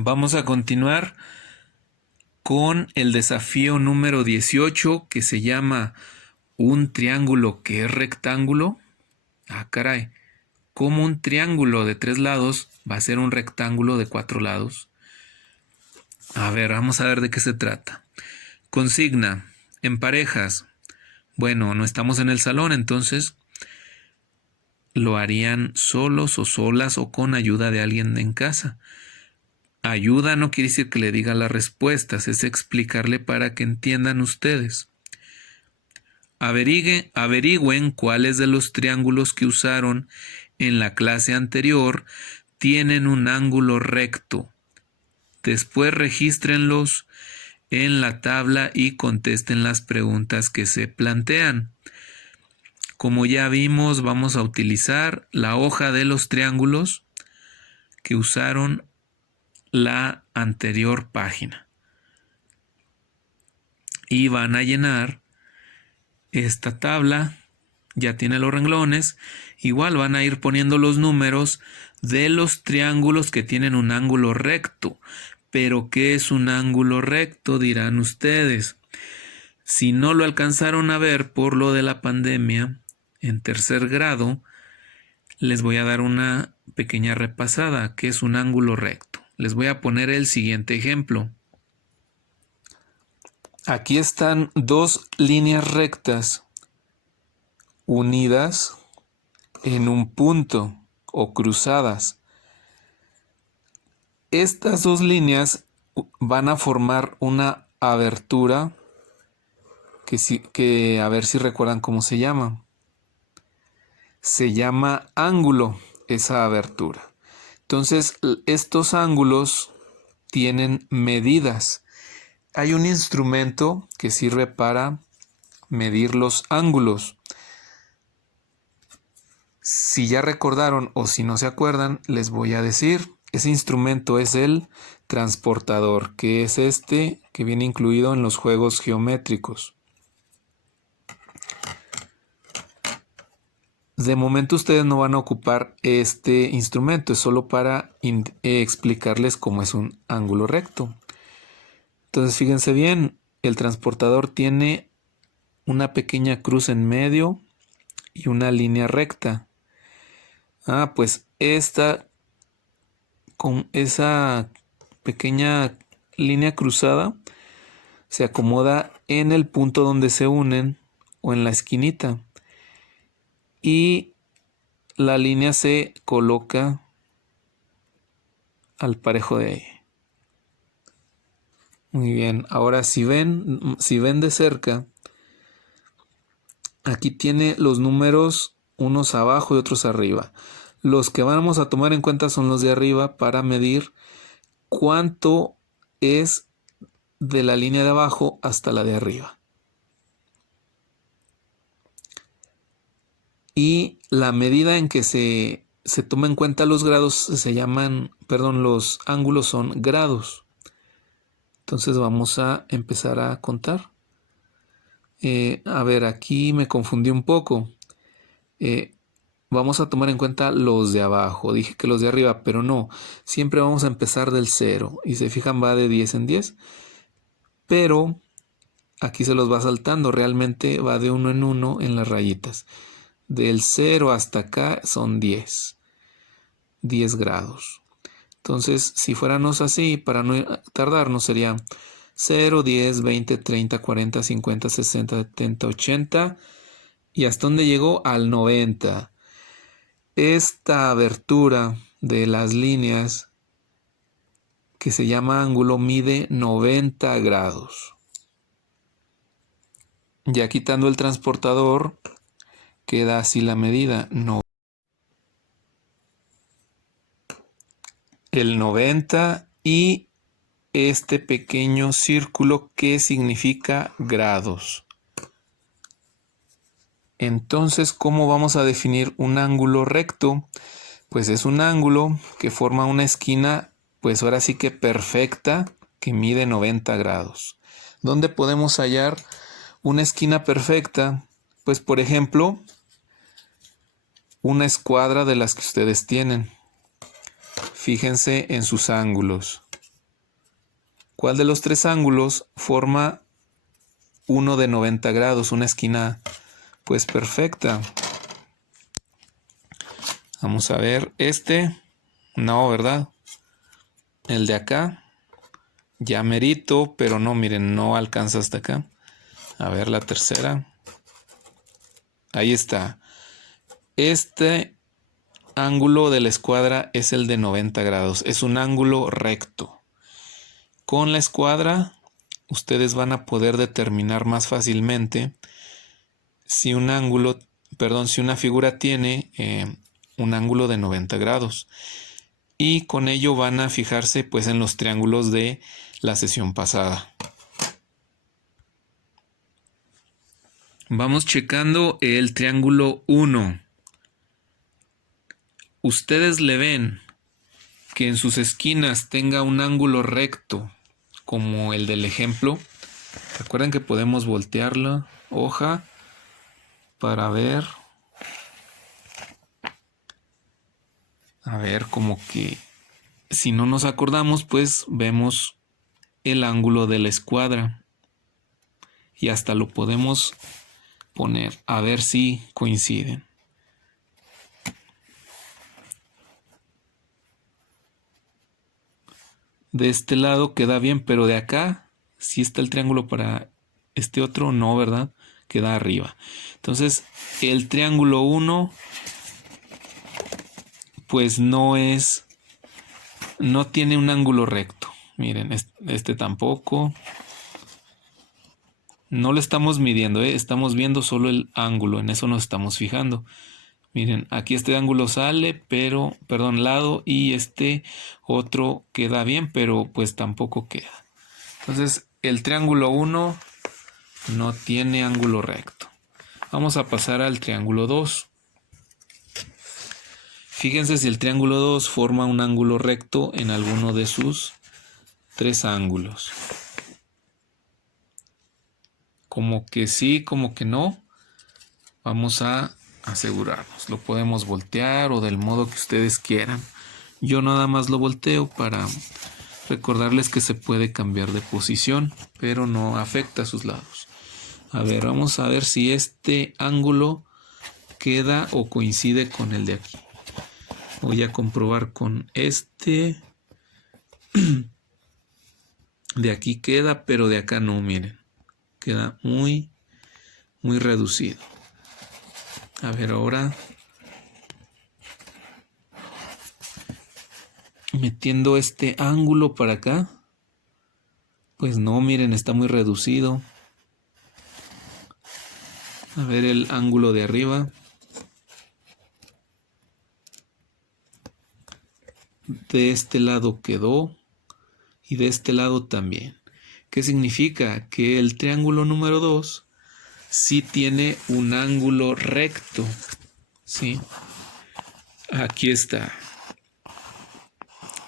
Vamos a continuar con el desafío número 18 que se llama un triángulo que es rectángulo. Ah, caray. ¿Cómo un triángulo de 3 lados va a ser un rectángulo de 4 lados? A ver, vamos a ver de qué se trata. Consigna: en parejas. Bueno, no estamos en el salón, entonces lo harían solos o solas o con ayuda de alguien en casa. Ayuda no quiere decir que le diga las respuestas, es explicarle para que entiendan ustedes. Averigüen cuáles de los triángulos que usaron en la clase anterior tienen un ángulo recto. Después regístrenlos en la tabla y contesten las preguntas que se plantean. Como ya vimos, vamos a utilizar la hoja de los triángulos que usaron la anterior página. Y van a llenar esta tabla, ya tiene los renglones, igual van a ir poniendo los números de los triángulos que tienen un ángulo recto. ¿Pero qué es un ángulo recto?, dirán ustedes. Si no lo alcanzaron a ver por lo de la pandemia, en tercer grado, les voy a dar una pequeña repasada. ¿Qué es un ángulo recto? Les voy a poner el siguiente ejemplo. Aquí están dos líneas rectas unidas en un punto o cruzadas. Estas dos líneas van a formar una abertura que a ver si recuerdan cómo se llama. Se llama ángulo esa abertura. Entonces, estos ángulos tienen medidas. Hay un instrumento que sirve para medir los ángulos. Si ya recordaron o si no se acuerdan, les voy a decir. Ese instrumento es el transportador, que es este que viene incluido en los juegos geométricos. De momento ustedes no van a ocupar este instrumento, es solo para explicarles cómo es un ángulo recto. Entonces fíjense bien, el transportador tiene una pequeña cruz en medio y una línea recta. Pues con esa pequeña línea cruzada se acomoda en el punto donde se unen o en la esquinita. Y la línea se coloca al parejo de ahí. Muy bien, ahora si ven de cerca, aquí tiene los números unos abajo y otros arriba. Los que vamos a tomar en cuenta son los de arriba para medir cuánto es de la línea de abajo hasta la de arriba. Y la medida en que se toma en cuenta los grados los ángulos son grados. Entonces vamos a empezar a contar. A ver, aquí me confundí un poco. Vamos a tomar en cuenta los de abajo. Dije que los de arriba, pero no. Siempre vamos a empezar del 0. Y se fijan, va de 10 en 10. Pero aquí se los va saltando. Realmente va de 1 en 1 en las rayitas. Del 0 hasta acá son 10. 10 grados. Entonces, si fuéramos así, para no tardarnos, sería 0, 10, 20, 30, 40, 50, 60, 70, 80. ¿Y hasta dónde llegó? Al 90. Esta abertura de las líneas, que se llama ángulo, mide 90 grados. Ya quitando el transportador, queda así la medida. El 90 y este pequeño círculo que significa grados. Entonces, ¿cómo vamos a definir un ángulo recto? Pues es un ángulo que forma una esquina, pues ahora sí que perfecta, que mide 90 grados. ¿Dónde podemos hallar una esquina perfecta? Pues por ejemplo, una escuadra de las que ustedes tienen. Fíjense en sus ángulos. ¿Cuál de los tres ángulos forma uno de 90 grados, una esquina pues perfecta? Vamos a ver, no, ¿verdad? El de acá, ya merito, pero no, miren, no alcanza hasta acá. A ver la tercera. Ahí está. Este ángulo de la escuadra es el de 90 grados. Es un ángulo recto. Con la escuadra, ustedes van a poder determinar más fácilmente si un ángulo, si una figura tiene un ángulo de 90 grados. Y con ello van a fijarse pues en los triángulos de la sesión pasada. Vamos checando el triángulo 1. Ustedes le ven que en sus esquinas tenga un ángulo recto como el del ejemplo. Recuerden que podemos voltear la hoja para ver. A ver, como que si no nos acordamos, pues vemos el ángulo de la escuadra. Y hasta lo podemos poner a ver si coinciden. De este lado queda bien, pero de acá sí está el triángulo para este otro, no, ¿verdad? Queda arriba. Entonces, el triángulo 1 pues no tiene un ángulo recto. Miren, este tampoco. No lo estamos midiendo, estamos viendo solo el ángulo, en eso nos estamos fijando. Miren, aquí este ángulo sale, lado, y este otro queda bien, pero pues tampoco queda. Entonces, el triángulo 1 no tiene ángulo recto. Vamos a pasar al triángulo 2. Fíjense si el triángulo 2 forma un ángulo recto en alguno de sus tres ángulos. Como que sí, como que no. Vamos a asegurarnos. Lo podemos voltear o del modo que ustedes quieran. Yo nada más lo volteo para recordarles que se puede cambiar de posición, pero no afecta a sus lados. A ver, vamos a ver si este ángulo queda o coincide con el de aquí. Voy a comprobar con este. De aquí queda, pero de acá no, miren. Queda muy, muy reducido. A ver, ahora metiendo este ángulo para acá. Pues no, miren, está muy reducido. A ver el ángulo de arriba. De este lado quedó y de este lado también. ¿Qué significa? Que el triángulo número 2 sí tiene un ángulo recto. ¿Sí? Aquí está.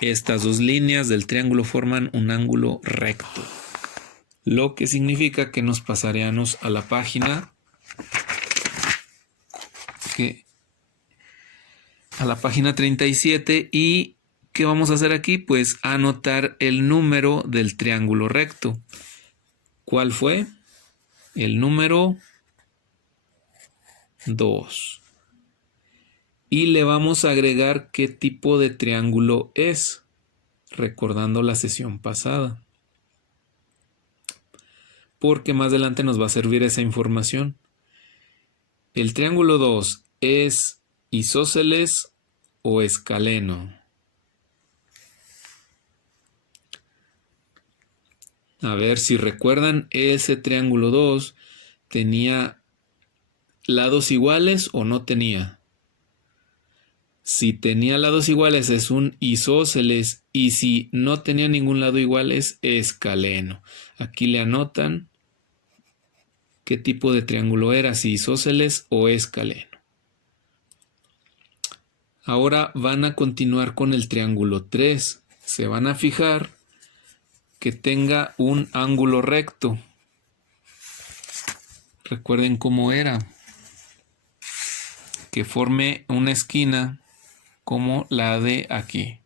Estas dos líneas del triángulo forman un ángulo recto. Lo que significa que nos pasaríamos a la página a la página 37 y ¿qué vamos a hacer aquí? Pues anotar el número del triángulo recto. ¿Cuál fue? El número 2. Y le vamos a agregar qué tipo de triángulo es, recordando la sesión pasada. Porque más adelante nos va a servir esa información. ¿El triángulo 2 es isósceles o escaleno? A ver si recuerdan, ese triángulo 2 tenía lados iguales o no tenía. Si tenía lados iguales es un isósceles y si no tenía ningún lado igual es escaleno. Aquí le anotan qué tipo de triángulo era, si isósceles o escaleno. Ahora van a continuar con el triángulo 3. Se van a fijar que tenga un ángulo recto. Recuerden cómo era. Que forme una esquina como la de aquí.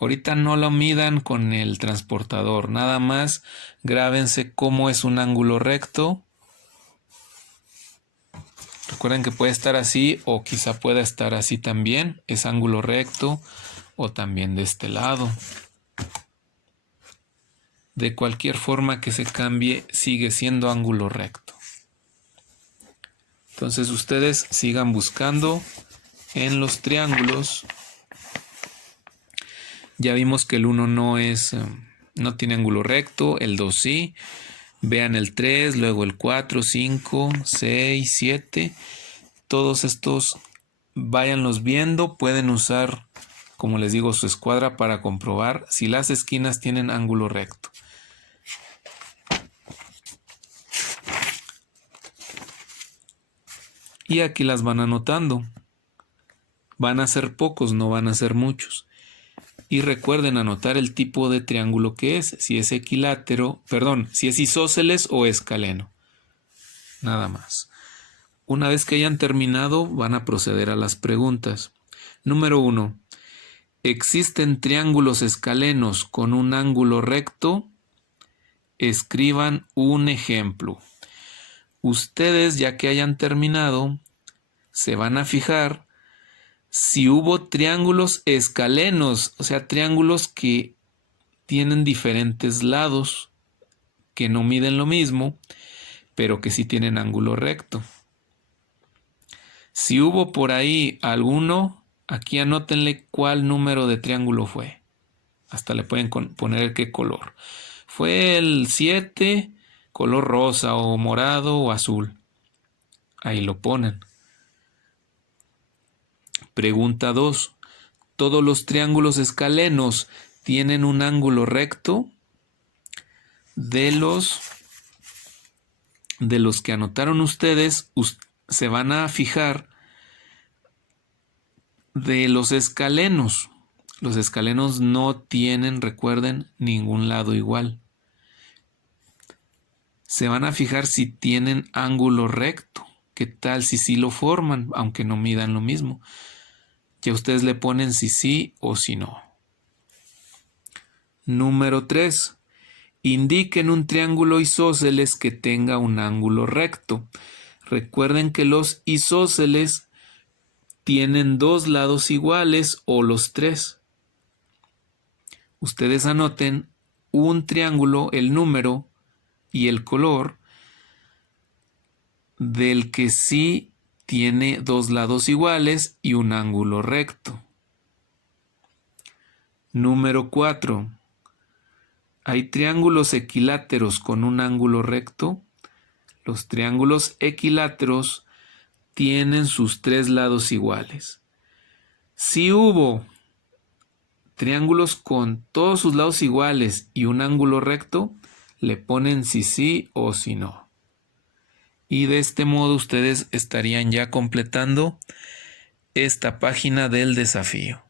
Ahorita no lo midan con el transportador, nada más grábense cómo es un ángulo recto. Recuerden que puede estar así o quizá pueda estar así también, es ángulo recto, o también de este lado. De cualquier forma que se cambie, sigue siendo ángulo recto. Entonces ustedes sigan buscando en los triángulos. Ya vimos que el 1 no tiene ángulo recto, el 2 sí. Vean el 3, luego el 4, 5, 6, 7. Todos estos váyanlos viendo. Pueden usar, como les digo, su escuadra para comprobar si las esquinas tienen ángulo recto. Y aquí las van anotando. Van a ser pocos, no van a ser muchos. Y recuerden anotar el tipo de triángulo que es, si es equilátero, si es isósceles o escaleno. Nada más. Una vez que hayan terminado, van a proceder a las preguntas. Número 1. ¿Existen triángulos escalenos con un ángulo recto? Escriban un ejemplo. Ustedes, ya que hayan terminado, se van a fijar si hubo triángulos escalenos, o sea, triángulos que tienen diferentes lados, que no miden lo mismo, pero que sí tienen ángulo recto. Si hubo por ahí alguno, aquí anótenle cuál número de triángulo fue. Hasta le pueden poner qué color. Fue el 7, color rosa o morado o azul. Ahí lo ponen. Pregunta 2. ¿Todos los triángulos escalenos tienen un ángulo recto? De los que anotaron ustedes, se van a fijar de los escalenos. Los escalenos no tienen, recuerden, ningún lado igual. Se van a fijar si tienen ángulo recto. ¿Qué tal si sí lo forman, aunque no midan lo mismo? Ya ustedes le ponen si sí o si no. Número 3. Indiquen un triángulo isósceles que tenga un ángulo recto. Recuerden que los isósceles tienen dos lados iguales o los tres. Ustedes anoten un triángulo, el número y el color del que sí tiene dos lados iguales y un ángulo recto. Número 4. ¿Hay triángulos equiláteros con un ángulo recto? Los triángulos equiláteros tienen sus tres lados iguales. Si hubo triángulos con todos sus lados iguales y un ángulo recto, le ponen si sí o si no. Y de este modo ustedes estarían ya completando esta página del desafío.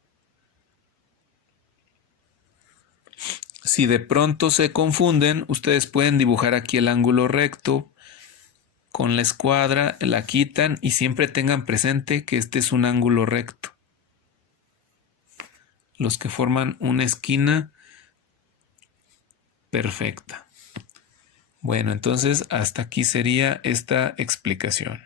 Si de pronto se confunden, ustedes pueden dibujar aquí el ángulo recto con la escuadra, la quitan y siempre tengan presente que este es un ángulo recto. Los que forman una esquina perfecta. Bueno, entonces hasta aquí sería esta explicación.